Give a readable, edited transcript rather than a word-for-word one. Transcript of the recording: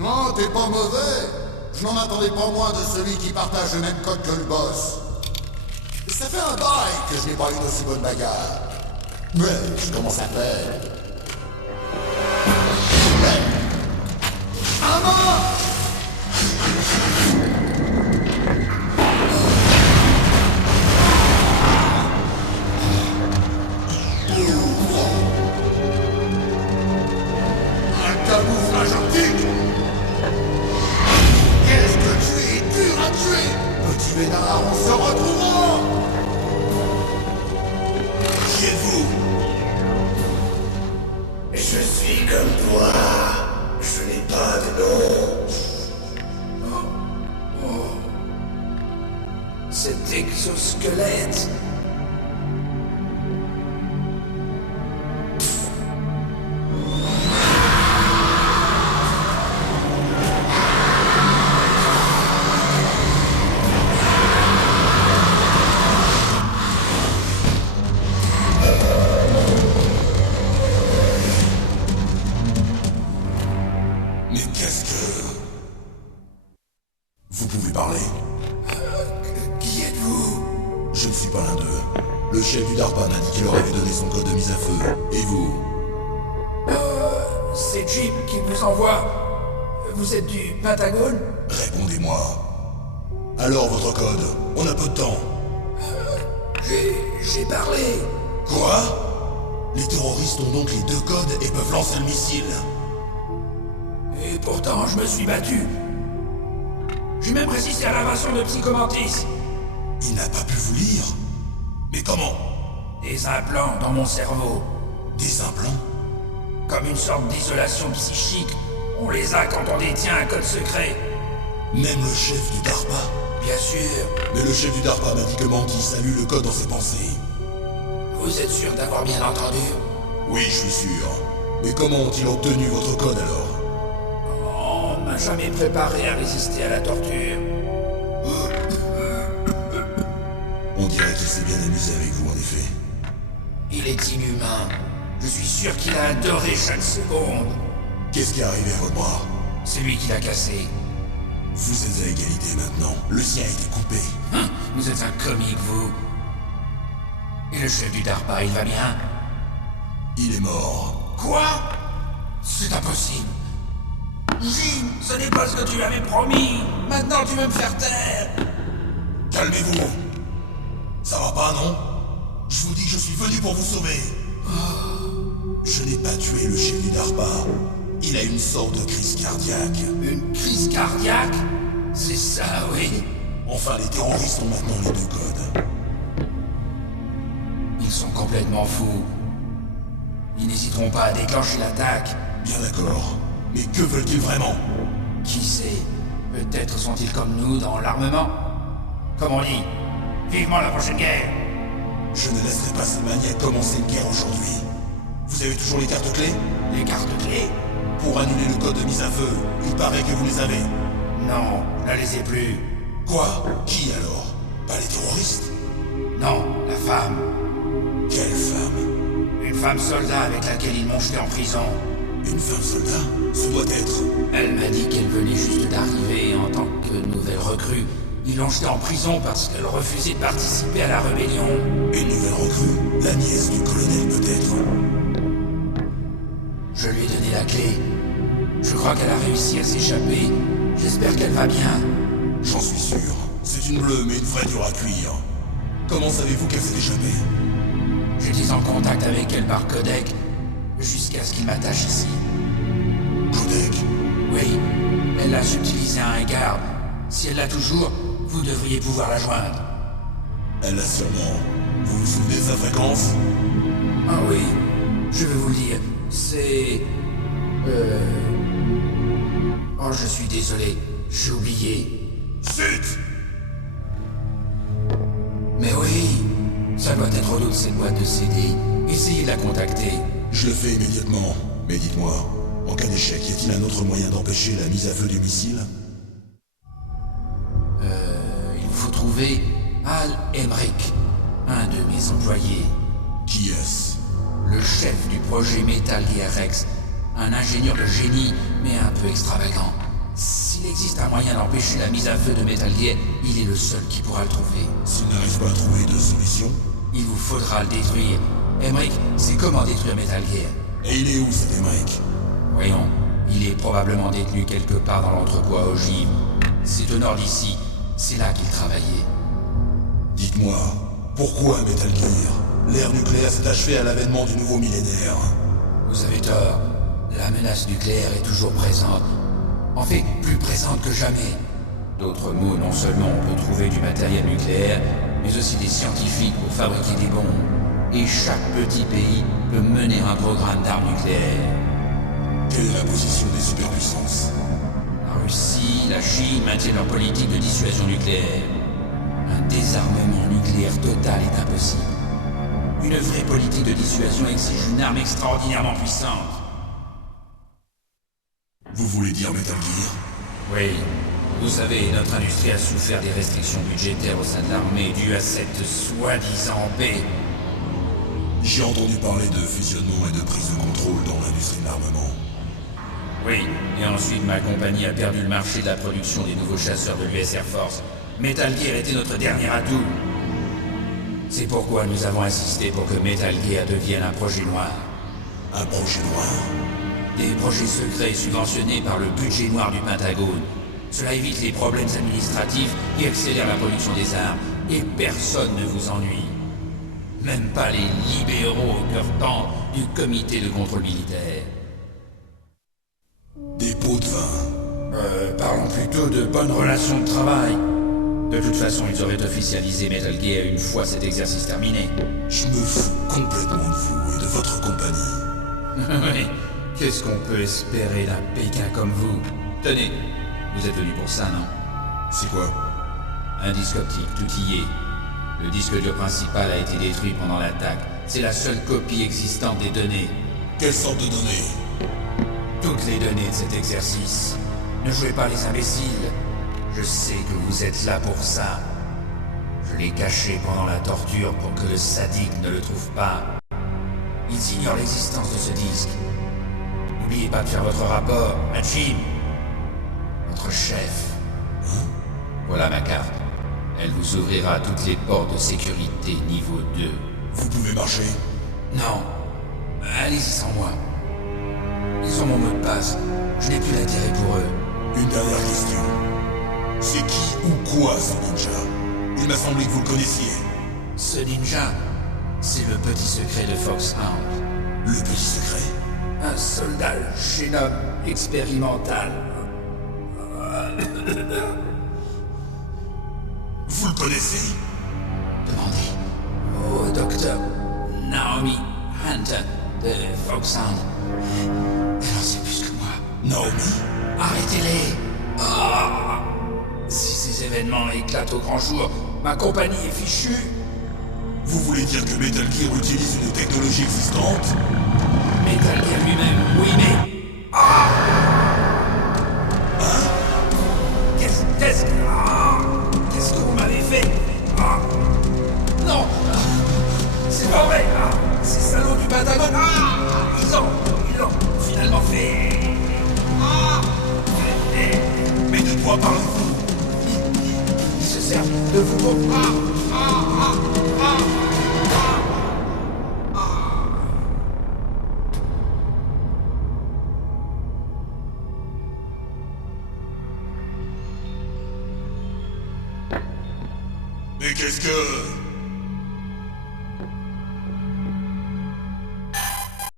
Non, t'es pas mauvais. Je n'en attendais pas moins de celui qui partage le même code que le boss. Ça fait un bail que je n'ai pas eu d'aussi bonne bagarre. Mais je commence à faire. Un mort! Un camouflage optique! Qu'est-ce que tu es dur à tuer! Petit Bénard, on se retrouvera! Qui êtes-vous? Je suis comme toi. Je n'ai pas de nom. Cet exosquelette. Mais qu'est-ce que... Vous pouvez parler? Qui êtes-vous? Je ne suis pas l'un d'eux. Le chef du DARPA m'a dit qu'il leur avait donné son code de mise à feu. Et vous? C'est Jim qui vous envoie. Vous êtes du Pentagone? Répondez-moi. Alors votre code? On a peu de temps. J'ai parlé. Quoi? Les terroristes ont donc les deux codes et peuvent lancer le missile. Et pourtant, je me suis battu. J'ai même résisté à l'invasion de Psychomantis. Il n'a pas pu vous lire? Mais comment? Des implants dans mon cerveau. Des implants? Comme une sorte d'isolation psychique. On les a quand on détient un code secret. Même le chef du DARPA? Bien sûr. Mais le chef du DARPA m'a dit que Mantis a lu le code dans ses pensées. Vous êtes sûr d'avoir bien entendu? Oui, je suis sûr. Mais comment ont-ils obtenu votre code alors? On m'a jamais préparé à résister à la torture. On dirait qu'il s'est bien amusé avec vous, en effet. Il est inhumain. Je suis sûr qu'il a adoré chaque seconde. Qu'est-ce qui est arrivé à votre bras? C'est lui qui l'a cassé. Vous êtes à égalité maintenant. Le sien a été coupé. Vous êtes un comique, vous. Et le chef du DARPA, il va bien? Il est mort. Quoi? C'est impossible. Jim, ce n'est pas ce que tu m'avais promis. Maintenant, tu veux me faire taire. Calmez-vous. Ça va pas, non? Je vous dis que je suis venu pour vous sauver. Je n'ai pas tué le chef du DARPA. Il a une sorte de crise cardiaque. Une crise cardiaque? C'est ça, oui. Enfin, les terroristes ont maintenant les deux codes. Ils sont complètement fous. Ils n'hésiteront pas à déclencher l'attaque. Bien d'accord. Mais que veulent-ils vraiment? Qui sait? Peut-être sont-ils comme nous dans l'armement? Comme on dit, vivement la prochaine guerre. Je ne laisserai pas ces maniaques commencer une guerre aujourd'hui. Vous avez toujours les cartes clés? Les cartes clés? Pour annuler le code de mise à feu, il paraît que vous les avez. Non, je ne les ai plus. Quoi? Qui alors? Pas les terroristes? Non, la femme. Quelle femme? Une femme soldat avec laquelle ils m'ont jeté en prison. Une femme soldat? Ce doit être... Elle m'a dit qu'elle venait juste d'arriver en tant que nouvelle recrue. Ils l'ont jetée en prison parce qu'elle refusait de participer à la rébellion. Une nouvelle recrue? La nièce du colonel peut-être? Je lui ai donné la clé. Je crois qu'elle a réussi à s'échapper. J'espère qu'elle va bien. J'en suis sûr. C'est une bleue, mais une vraie dure à cuire. Comment savez-vous qu'elle s'est échappée? J'étais en contact avec elle par codec, jusqu'à ce qu'il m'attache ici. Codec? Oui, elle l'a subtilisé à un garde. Si elle l'a toujours, vous devriez pouvoir la joindre. Elle l'a sûrement. Vous vous souvenez de sa fréquence? Ah oui, je vais vous le dire. C'est... Oh, je suis désolé. J'ai oublié. Zut! Mais oui, ça doit être au dos de cette boîte de CD. Essayez de la contacter. Je le fais immédiatement. Mais dites-moi, en cas d'échec, y a-t-il un autre moyen d'empêcher la mise à feu du missile? Il faut trouver Al Emmerich, un de mes employés. Qui est-ce? Le chef du projet Metal Gear Rex. Un ingénieur de génie, mais un peu extravagant. S'il existe un moyen d'empêcher la mise à feu de Metal Gear, il est le seul qui pourra le trouver. S'il n'arrive pas à trouver de solution... Il vous faudra le détruire. Emmerich, c'est comment détruire Metal Gear? Et il est où cet Emmerich? Voyons, il est probablement détenu quelque part dans l'entrepôt à ogive. C'est au nord d'ici, c'est là qu'il travaillait. Dites-moi, pourquoi Metal Gear? L'ère nucléaire s'est achevée à l'avènement du nouveau millénaire. Vous avez tort, la menace nucléaire est toujours présente. En fait, plus présente que jamais. D'autres mots, non seulement on peut trouver du matériel nucléaire, mais aussi des scientifiques pour fabriquer des bombes. Et chaque petit pays peut mener un programme d'armes nucléaires. Quelle est la position des superpuissances? La Russie, la Chine maintiennent leur politique de dissuasion nucléaire. Un désarmement nucléaire total est impossible. Une vraie politique de dissuasion exige une arme extraordinairement puissante. Vous voulez dire Metal Gear? Oui. Vous savez, notre industrie a souffert des restrictions budgétaires au sein de l'armée dues à cette soi-disant paix. J'ai entendu parler de fusionnement et de prise de contrôle dans l'industrie de l'armement. Oui, et ensuite ma compagnie a perdu le marché de la production des nouveaux chasseurs de l'US Air Force. Metal Gear était notre dernier atout. C'est pourquoi nous avons insisté pour que Metal Gear devienne un projet noir. Un projet noir? Des projets secrets subventionnés par le budget noir du Pentagone. Cela évite les problèmes administratifs et accélère la production des armes. Et personne ne vous ennuie. Même pas les libéraux au cœur tendre du comité de contrôle militaire. Des pots de vin. Parlons plutôt de bonnes relations de travail. De toute façon, ils auraient officialisé Metal Gear une fois cet exercice terminé. Je me fous complètement de vous et de votre compagnie. Oui, qu'est-ce qu'on peut espérer d'un Pékin comme vous? Tenez, vous êtes venu pour ça, non? C'est quoi? Un disque optique, tout y est. Le disque dur principal a été détruit pendant l'attaque. C'est la seule copie existante des données. Quelle sorte de données? Toutes les données de cet exercice. Ne jouez pas les imbéciles. Je sais que vous êtes là pour ça. Je l'ai caché pendant la torture pour que le sadique ne le trouve pas. Ils ignorent l'existence de ce disque. N'oubliez pas de faire votre rapport, Machim. Votre chef. Voilà ma carte. Elle vous ouvrira toutes les portes de sécurité niveau 2. Vous pouvez marcher? Non. Allez-y sans moi. Ils ont mon mot de passe. Je n'ai plus d'intérêt pour eux. Une dernière question. C'est qui ou quoi ce ninja? Il m'a semblé que vous le connaissiez. Ce ninja, c'est le petit secret de Foxhound. Le petit secret? Un soldat génome expérimental. Vous le connaissez? Demandez au docteur Naomi Hunter de Foxhound. Elle en sait plus que moi. Naomi? Arrêtez-les! Ah! Si ces événements éclatent au grand jour, ma compagnie est fichue. Vous voulez dire que Metal Gear utilise une technologie existante? Metal Gear lui-même, oui, mais... Ah! Qu'est-ce que vous m'avez fait? Ah! Non! C'est pas vrai! Ah! Ces salauds du Pentagone! Ah! Ils l'ont finalement fait! Ah! Mais de quoi parlez-vous? Ils se servent de vous pour... Mais qu'est-ce que...